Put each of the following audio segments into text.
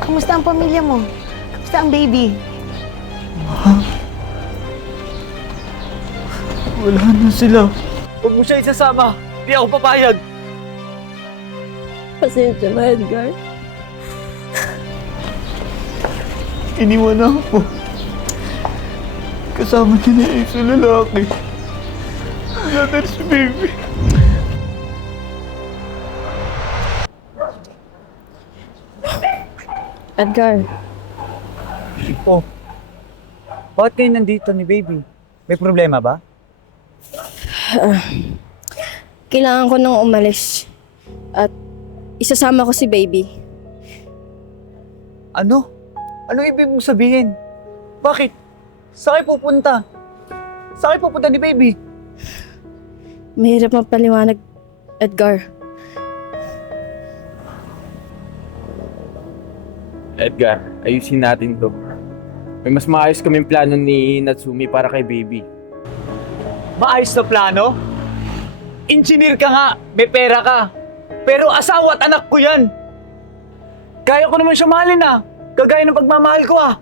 Kamusta ang pamilya mo? Kamusta ang baby? Wala na sila. Huwag mo siya isasama. Di ako papayag. Pasensya na, Edgar. Iniwan ako. Kasama niya na yung isa lalaki. Wala na si baby. Edgar, Oh, bakit kayo nandito ni baby? May problema ba? kailangan ko nang umalis. At isasama ko si baby. Ano? Ano ibig mong sabihin? Bakit? Saan kayo pupunta? Saan kayo pupunta ni baby? Mahirap magpaliwanag, Edgar. Edgar, ayusin natin to. May mas maayos kaming plano ni Natsumi para kay baby. Maayos na plano? Engineer ka nga, may pera ka. Pero asawa at anak ko yan. Kaya ko naman siya mahalin ah. Kagaya ng pagmamahal ko ah.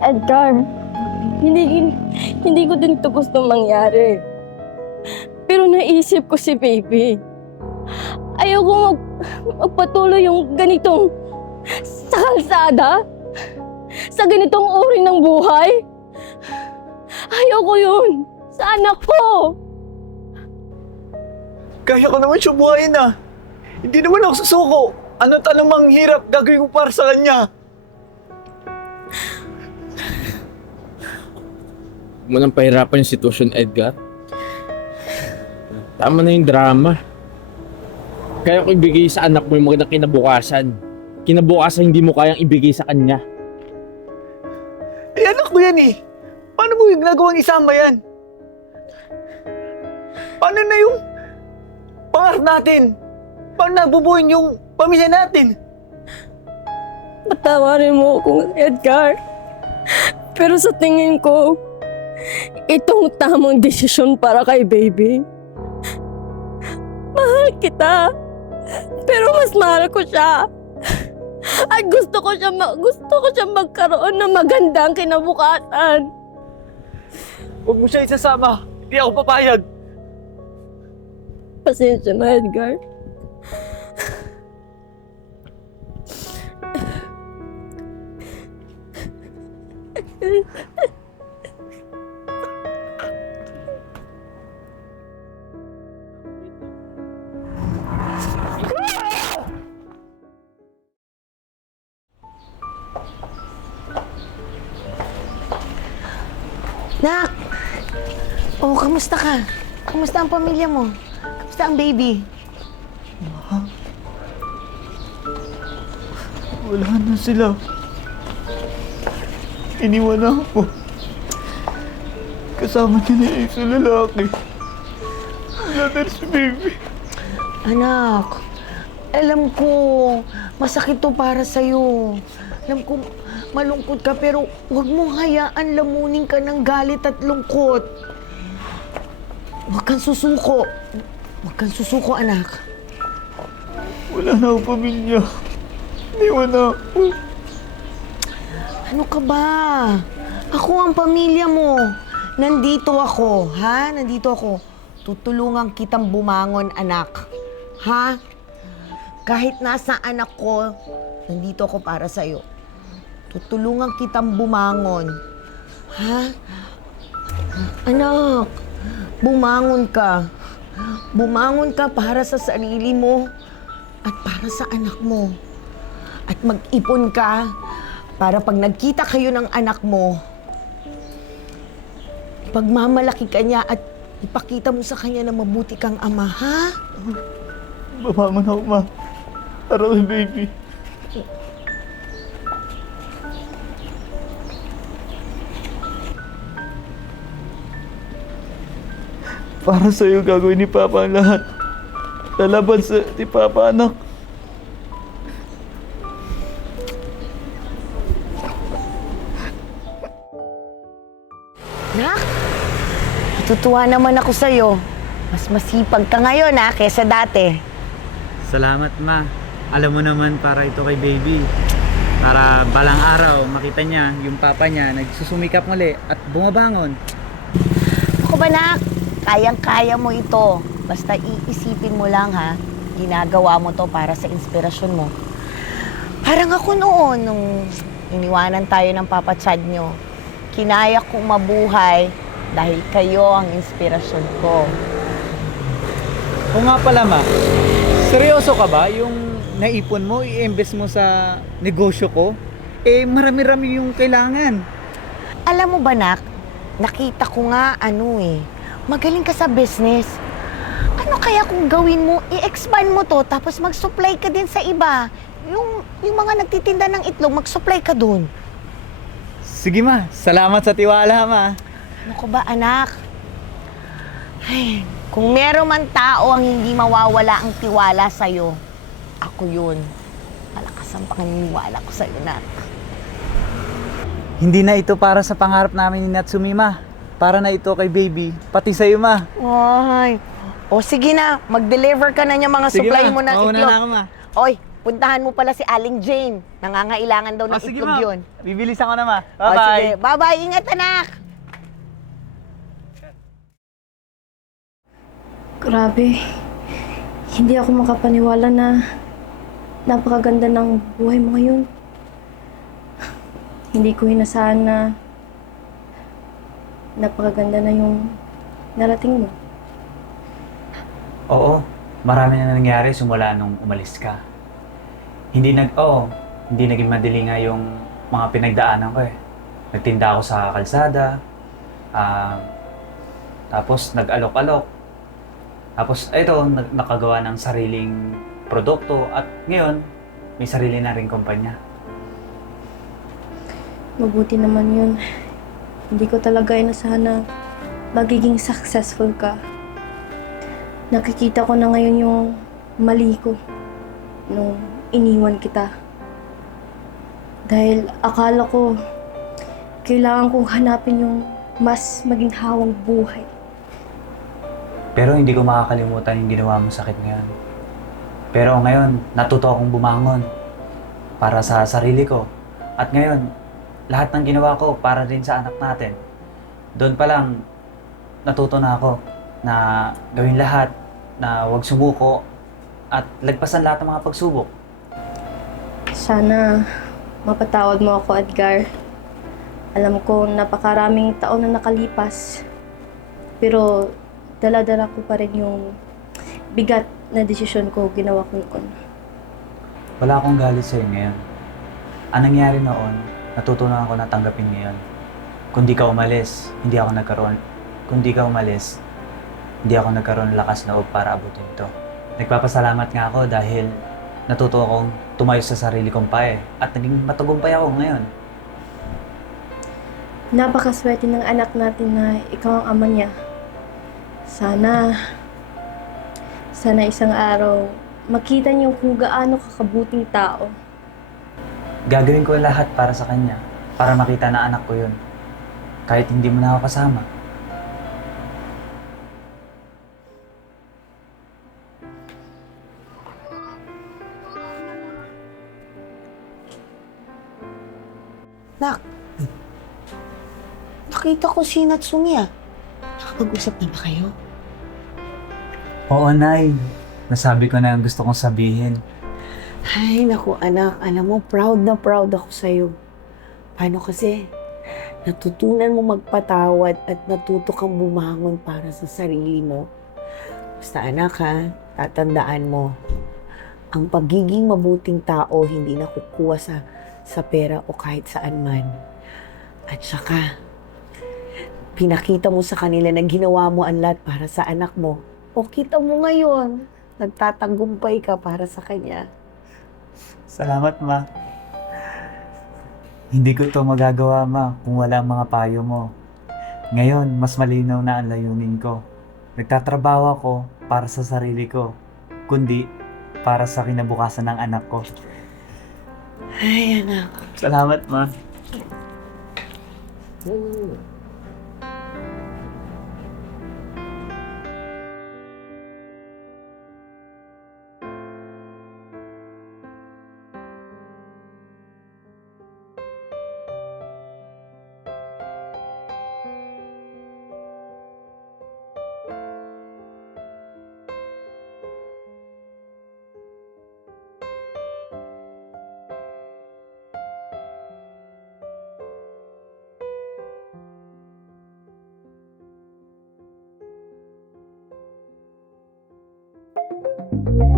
Edgar, hindi ko din ito gustong mangyari. Pero naisip ko si baby. Ayoko magpatuloy yung ganitong sa kalsada, sa ganitong uri ng buhay. Ayoko yun sa anak ko. Kaya ko naman siya buhayin ah. Hindi naman ako susuko. Ano't anumang hirap gagawin ko para sa kanya. Huwag mo nang pahirapan yung sitwasyon, Edgar. Tama na yung drama. Kaya ko ibigay sa anak mo yung magandang kinabukasan. Kinabukasan hindi mo kayang ibigay sa kanya. Eh anak ko yan eh. Paano mo yung ginagawang isama yan? Paano na yung pangarap natin? Paano nabubuhin yung pamilya natin? Patawarin mo ako, Edgar. Pero sa tingin ko, itong tamang desisyon para kay baby. Mahal kita. Pero mas mahal ko siya. At gusto ko siya magkaroon ng magandang kinabukasan. Huwag mo siya isasama. Hindi ako papayag. Pasensya na, Edgar. Nak! Oh, kamusta ka? Kamusta ang pamilya mo? Kamusta ang baby? Wala na sila. Iniwan ako. Kasama niya na yung isa lalaki. Wala na si baby. Anak, alam ko, masakit to para sa'yo. Alam ko, malungkot ka, pero huwag mong hayaan lamunin ka ng galit at lungkot. Huwag kang susuko. Huwag kang susuko, anak. Wala na akong pamilya. Iniwan ako. Ano ka ba? Ako ang pamilya mo. Nandito ako, ha? Nandito ako. Tutulungan kitang bumangon, anak. Ha? Kahit nasa anak ko, nandito ako para sa'yo. Tutulungan kitang bumangon. Ha? Anak, bumangon ka. Bumangon ka para sa sarili mo at para sa anak mo. At mag-ipon ka para pag nagkita kayo ng anak mo, pagmamalaki ka niya at ipakita mo sa kanya na mabuti kang ama, ha? Babangon ako, ma. Para kay baby. Para sa'yo gagawin ni Papa ang lahat. Lalaban sa ni Papa, anak. Nak, natutuwa naman ako sa'yo. Mas masipag ka ngayon, ha, kesa dati. Salamat, ma. Alam mo naman, para ito kay baby. Para balang araw, makita niya yung papa niya nagsusumikap muli at bumabangon. Ako ba, nak? Kayang-kaya mo ito. Basta iisipin mo lang, ha? Ginagawa mo to para sa inspirasyon mo. Parang ako noon, nung iniwanan tayo ng Papa Chad nyo. Kinaya kong mabuhay dahil kayo ang inspirasyon ko. O nga pala, ma. Seryoso ka ba? Yung naipon mo, i-invest mo sa negosyo ko? Eh, marami-rami yung kailangan. Alam mo ba, nak? Nakita ko nga, magaling ka sa business. Ano kaya kung gawin mo, i-expand mo to, tapos mag-supply ka din sa iba? Yung mga nagtitinda ng itlog, mag-supply ka dun. Sige, ma. Salamat sa tiwala, ma. Ano ko ba, anak? Ay, kung meron man tao ang hindi mawawala ang tiwala sa'yo, ako yun. Malakas ang paniniwala ko sa'yo, nak. Hindi na ito para sa pangarap namin ni Natsumi, ma. Para na ito kay baby, pati sa'yo, ma. Ay. O sige na, mag-deliver ka na niya mga supply mo ng Mauna itlog. na ako, ma. Oy, puntahan mo pala si Aling Jane. Nangangailangan daw ng Sige, itlog ma. yun. Bibilis ako na, ma. O, sige. Bye-bye. Bye-bye. Ingat, anak. Grabe. Hindi ako makapaniwala na napakaganda ng buhay mo ngayon. Hindi ko inasahan na napakaganda na yung narating mo. Oo, marami na nangyari simula nung umalis ka. Hindi naging madali nga yung mga pinagdaanan ko eh. Nagtinda ako sa kalsada, tapos nag-alok-alok. Tapos nakagawa ng sariling produkto at ngayon may sarili na rin kumpanya. Mabuti naman yun. Hindi ko talaga inasahan na magiging successful ka. Nakikita ko na ngayon yung mali ko nung iniwan kita. Dahil akala ko kailangan kong hanapin yung mas maginhawang buhay. Pero hindi ko makakalimutan yung ginawa mo sakit ngayon. Pero ngayon, natuto akong bumangon para sa sarili ko. At ngayon, lahat ng ginawa ko para din sa anak natin. Doon pa lang, natuto na ako na gawin lahat, na huwag sumuko at lagpasan lahat ng mga pagsubok. Sana mapatawad mo ako, Edgar. Alam ko napakaraming taon na nakalipas. Pero dala-dala ko pa rin yung bigat na desisyon ko ginawa ko noon. Wala akong galit sa'yo ngayon. Ang nangyari noon, natutunan ako na tanggapin ngayon. Kung di ka umalis, hindi ako nagkaroon ng lakas na loob para abutin ito. Nagpapasalamat nga ako dahil natuto akong tumayo sa sarili kong pae at naging matagumpay ako ngayon. Napakaswerte ng anak natin na ikaw ang ama niya. Sana isang araw makita niyo kung gaano kakabuting tao. Gagawin ko lahat para sa kanya, para makita na anak ko yun. Kahit hindi mo na ako kasama. Nak, nakita ko si Natsumi, Nakapag-usap na ba kayo? Oo, Nay. Nasabi ko na ang gusto kong sabihin. Ay, naku anak, alam mo, proud na proud ako sa'yo. Paano kasi? Natutunan mo magpatawad at natuto kang bumangon para sa sarili mo. Basta anak tatandaan mo, ang pagiging mabuting tao hindi nakukuha sa pera o kahit saan man. At saka, pinakita mo sa kanila na ginawa mo ang lahat para sa anak mo. O kita mo ngayon, nagtatagumpay ka para sa kanya. Salamat, Ma. Hindi ko to magagawa, Ma, kung wala ang mga payo mo. Ngayon, mas malinaw na ang layunin ko. Nagtatrabaho ako para sa sarili ko, kundi para sa kinabukasan ng anak ko. Ay, anak. Salamat, Ma. Kaya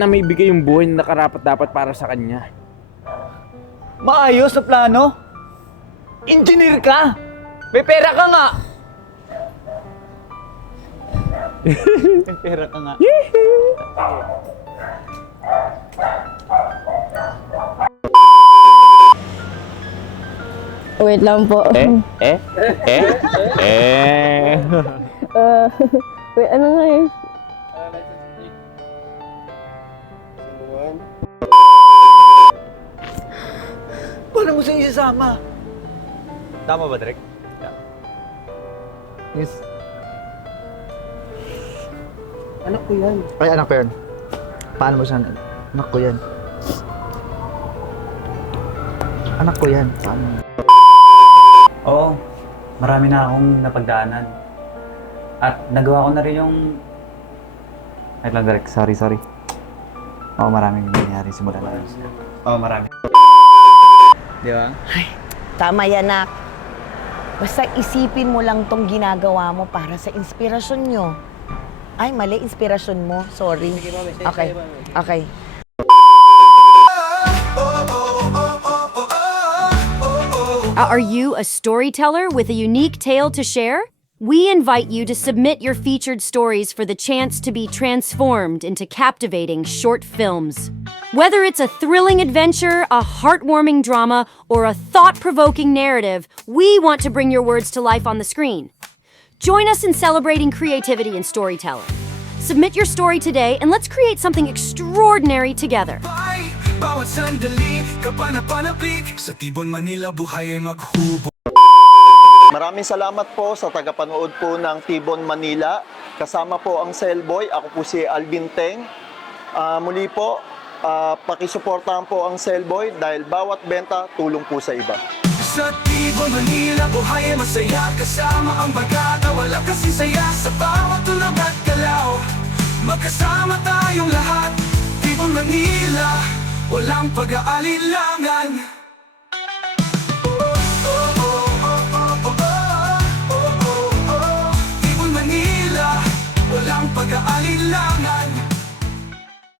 na may bigay yung buhay na nakarapat-dapat para sa kanya. Maayos na plano? Engineer ka? May pera ka nga! May pera ka nga. Wait lang po. Wait, ano nga yun? Paano mo siya isasama? Tama ba, Drek? Yes. Anak ko yan. Ay, anak ko yan. Paano mo siya? Anak ko yan. Anak ko yan. Paano? Oo. Marami na akong napagdaanan. At nagawa ko na rin yung... Wait lang, Drek. Sorry. Oo, maraming nangyari simula na. Oo, marami. Di ba? Tama yan, nak. Basta isipin mo lang tong ginagawa mo para sa inspirasyon nyo. Ay, mali, inspirasyon mo. Sorry. Okay. Are you a storyteller with a unique tale to share? We invite you to submit your featured stories for the chance to be transformed into captivating short films. Whether it's a thrilling adventure, a heartwarming drama, or a thought-provoking narrative, we want to bring your words to life on the screen. Join us in celebrating creativity and storytelling. Submit your story today and let's create something extraordinary together. Bawat sandali, kapanapanabik sa Tibon, Manila, buhay ay maghubo. Maraming salamat po sa tagapanood po ng Tibon, Manila. Kasama po ang Cellboy. Ako po si Alvin Teng. Muli po, pakisuportahan po ang Cellboy dahil bawat benta tulong po sa iba. Sa Tibon, Manila, buhay ay masaya. Kasama ang bagata, wala kasi saya. Sa bawat tulog at galaw, magkasama tayong lahat. Tibon, Manila, walang pag-aalilangan. Tibon, Manila, walang pag-aalilangan.